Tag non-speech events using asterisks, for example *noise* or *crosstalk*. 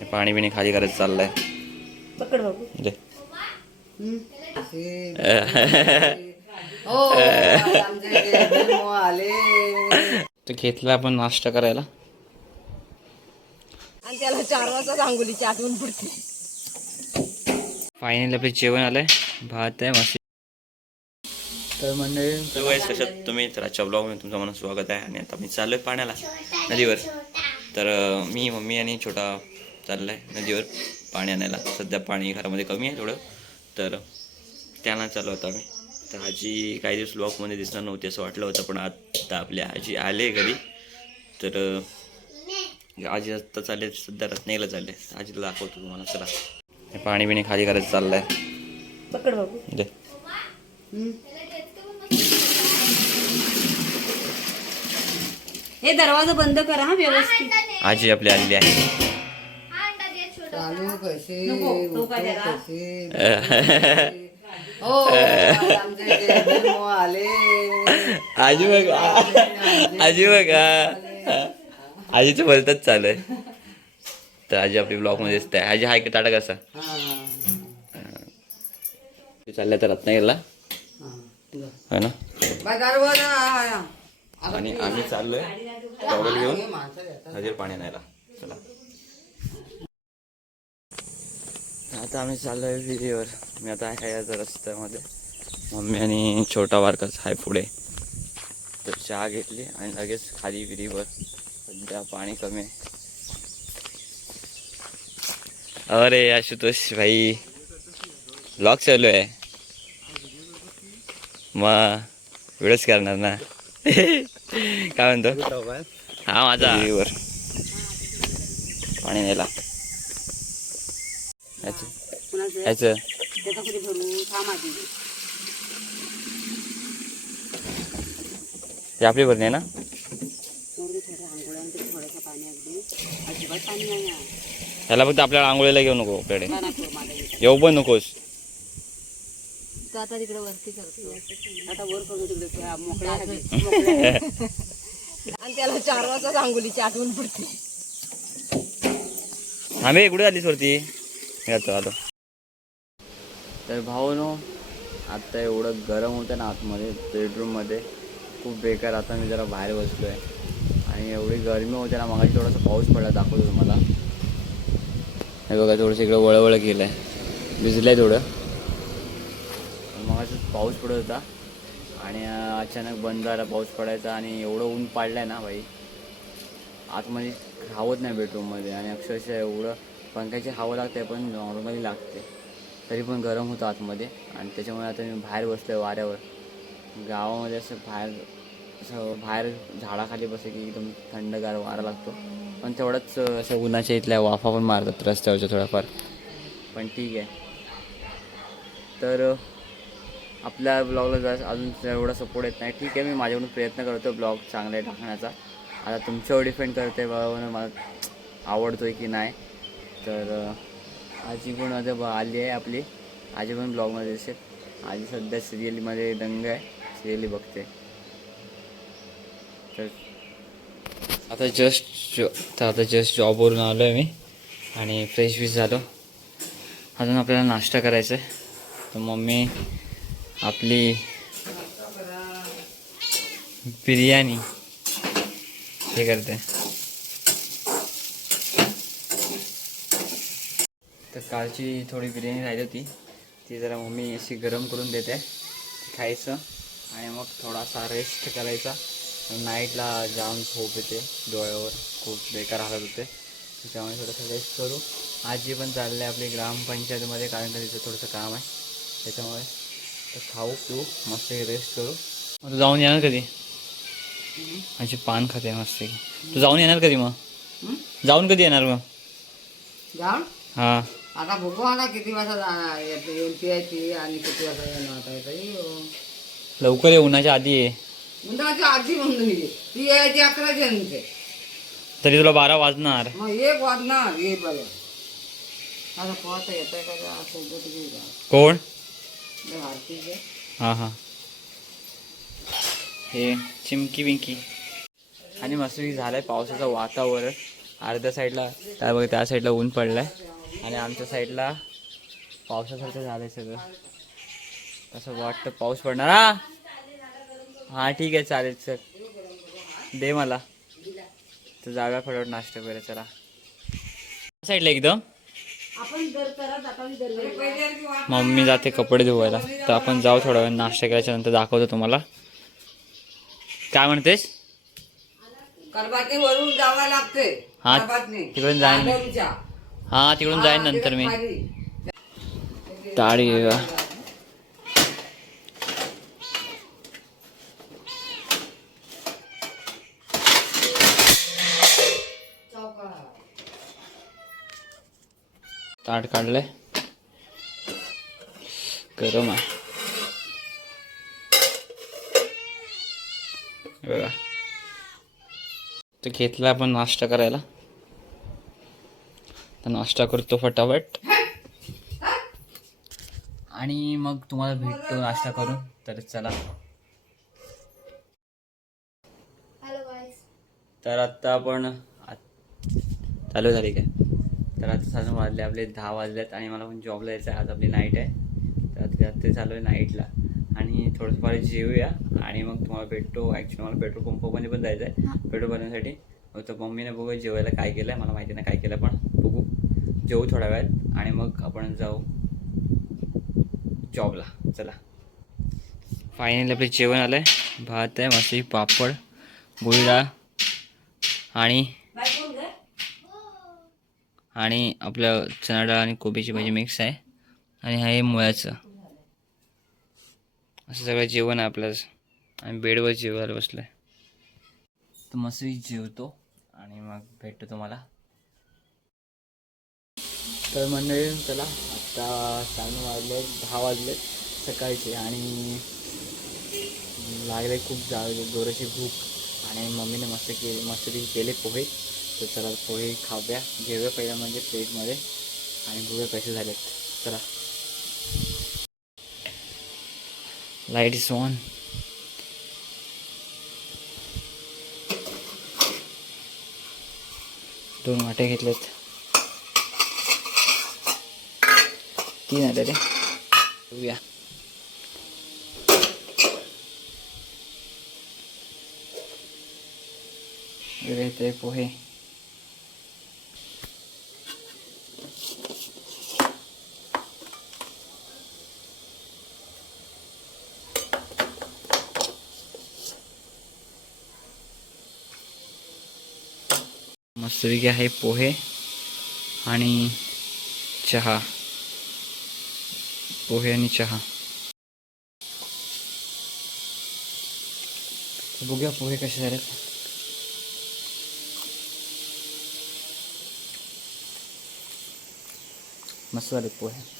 हे पाणी बिणी खाली करायचं चाललंय. पकड बाबू. दे. हो तर घेतला आपण नाश्ता करायला? आणि त्याला चार वाजता सांगोलीची आठवण पडते. फायनली आपले जेवण आलंय. भात आहे मस्त तर मंडळी तर कशात तुम्ही तर आजच्या ब्लॉगमध्ये तुमचं मनात स्वागत आहे. आणि आता मी चाललोय पाण्याला नदीवर. तर मी मम्मी आणि छोटा चाललाय नदीवर पाणी आणायला. सध्या पाणी घरामध्ये कमी आहे थोडं. तर त्यांना चालू होता आम्ही. तर आजी काही दिवस ब्लॉगमध्ये दिसणार नव्हती असं वाटलं होतं पण आता आपल्या आजी आले घरी. तर आजी आत्ता चालले सध्या रत्नागिरीला चालले आजीला दाखवतो तुम्हाला चला. हे पाणी बिणी खाली करायचं चाललंय. पकड बाबू. दे. हे दरवाजा बंद करा हा व्यवस्थित. आजी आपली आलेली आहे. चालू हो *laughs* *laughs* आमचे इथे जन्म आले आजी बघा आजी बघा आजीचं बोलतच चालू आहे तर आजी आपली ब्लॉगमध्ये दिसते. आजी हाय का टाटा कसा हा. चालल्या तर रत्नागिरीला. हा है ना? हा. आणि आम्ही चाललोय टॉवेल घेऊन. हे. नदीवर पाणी आणायला. चला. आता आम्ही चाललोय विहिरीवर. मी आता आहे याच्या रस्त्यामध्ये. मम्मी आणि छोटा वारकस आहे पुढे. तर चहा घेतली आणि लगेच खाली विहिरीवर. सध्या पाणी कमी आहे. अरे आशुतोष भाई ब्लॉग चालू आहे. मग व्हिडिओच करणार ना. *laughs* काय म्हणतो? हा माझा. विहिरीवर. पाणी न्यायला याचं. याचं. हे आपली भरणी आहे ना? मोरडी थोडं आंघोळ्यानंतर थोडंसं पाणी अगदी. अजिबात पाणी नाही आहे. ह्याला फक्त आपल्याला आंघोळीला घेऊ नको आपल्याकडे. येऊ. पण नकोस. आता तिकडे वरती करतो. आता वर करू तिकडे त्या मोकळ्या हवेत. मोकळ्या हवेत. *laughs* आणि त्याला चार वाजता सांगोलीची आठवण पडते. आम्ही कुठे आलीस वरती? येतो आता तर भाऊनो आत्ता एवढं गरम होतं ना आतमध्ये बेडरूममध्ये खूप बेकार आता मी जरा बाहेर बसलो आहे आणि एवढी गरमी होते ना मगाशी थोडासा पाऊस पडला दाखवतो तुम्हाला. हे बघा थोडंसं इकडं वळवळ केलं आहे भिजलं आहे थोडं मग पाऊस पडत होता. आणि अचानक बंद झाला पाऊस पडायचा आणि एवढं ऊन पाडलं आहे ना भाई. आतमध्ये खावत नाही बेडरूममध्ये आणि अक्षरशः एवढं पंख्याची हवा लागते पण नॉर्मली लागते. तरी पण गरम होतं आतमध्ये. आणि त्याच्यामुळे आता मी बाहेर बसलो आहे वाऱ्यावर. गावामध्ये असं बाहेर असं बाहेर झाडाखाली बसले की एकदम थंडगार वारा लागतो. पण तेवढंच असं उन्हाच्या इथल्या वाफा पण मारतात रस्त्यावरच्या थोड्याफार. पण ठीक आहे. तर आपल्या ब्लॉगला जर अजून एवढा सपोर्ट येत नाही ठीक आहे मी माझ्याकडून प्रयत्न करतो ब्लॉग चांगले टाकण्याचा. आता तुमच्यावर डिपेंड करते बाबा मला आवडतो आहे की नाही. तर आजी पण आता ब- आली आहे आपली. आजी पण ब्लॉगमध्ये असेल आजी सध्या सिरियलमध्ये दंग आहे. सिरियली बघते. तर आता जस्ट तर आता जस्ट जॉबवरून आलो आहे मी. आणि फ्रेश बीश झालो. अजून आपल्याला नाश्ता करायचा आहे. तर मम्मी आपली बिर्याणी हे करते. तर कालची थोडी बिर्याणी राहिली होती. ती जरा मम्मी अशी गरम करून देते. खायचं आणि मग थोडासा रेस्ट करायचा. नाईटला जाम झोप येते. डोळ्यावर खूप बेकार हालत होते. त्याच्यामुळे थोडंसं रेस्ट करू. आजी पण चालले आपली ग्रामपंचायतीमध्ये कारण का तिचं थोडंसं काम आहे. त्याच्यामुळे तर खाऊ पिऊ मस्त रेस्ट करू. मग तू जाऊन येणार कधी? माझी पान खाते मस्त तू जाऊन येणार कधी मग? हं? जाऊन कधी येणार मग? हां. आता बघू आता किती वाजता येऊन पियायची आणि किती वाजता येणार आता येतं येऊ. लवकर ये उन्हाच्या आधी ये. उन्हाची आधी म्हणून गेली ती यायची अकरा जणते तरी तुला बारा वाजणार. मग एक वाजणार ये बरं. आता पोहता येत आहे का सोबत कोण? हां हां. हे चिमकी बिंकी. आणि मस्त झालं आहे पावसाचं वातावरण. अर्ध्या साईडला त्या बघ त्या साईडला ऊन पडलं आहे आणि आमच्या साईडला पावसासारखं झालं आहे सगळं. असं वाटतं पाऊस पडणार. हा. हां ठीक आहे चालेल सर दे मला. तर जागा फटाफट नाश्ता करूया चला. साईडला एकदम? मम्मी जाते कपडे धुवायला. तर आपण जाऊ थोडा वेळ नाश्ता केल्याच्यानंतर दाखवतो तुम्हाला. काय म्हणतेस? करबाती वरून जावं लागते हा. तिकडून जाईन. हा तिकडून जाईन नंतर मी. खाली. ताडी ताट काढलंय. गरम आहे. बघा. तर घेतला आपण नाश्ता करायला. तर नाश्ता करतो फटाफट. आणि मग तुम्हाला भेटतो नाश्ता करून. तर चला. तर आत्ता आपण चालू झाली काय? तर आता साजून वाजले आपले दहा वाजलेत आणि मला पण जॉबला यायचं आहे आज आपली नाईट आहे. तर आता ते चालू आहे नाईटला आणि थोडंफार जेवूया आणि मग तुम्हाला भेटतो. ॲक्च्युली मला पेट्रोल पंपमध्ये पण जायचं आहे पेट्रोल भरण्यासाठी. मग तर मम्मीने बघू जेवायला काय केलं आहे मला माहिती नाही काय केलं पण. जेवू थोड्या वेळात आणि मग आपण जाऊ जॉबला चला. फायनली आपलं जेवण आलं आहे भात आहे मस्त पापड गुळी डाळ आणि आणि आपलं चणा डाळ आणि कोबीची भाजी मिक्स आहे. आणि हे आहे मुळ्याचं असं सगळं जेवण आहे आपलं. आणि बेडवर जेवायला बसलं आहे तर मस्त जेवतो आणि मग भेटतो तुम्हाला. तर मंडळी चला आत्ता साडे वाजले दहा वाजले सकाळचे आणि लागले खूप जा जोराची भूक आणि मम्मीने मस्त केली मस्त केले पोहे. तर चला पोहे खाऊया. घेऊया पहिल्या म्हणजे प्लेटमध्ये आणि बघूया कसे झालेत. चला. लाइट इज ऑन दोन वाटे घेतलेत. तीन आले रे बघूया ते पोहे मस्तपैकी आहे पोहे आणि चहा. पोहे आणि चहा बघूया पोहे कसे झालेत मस्त झालेत पोहे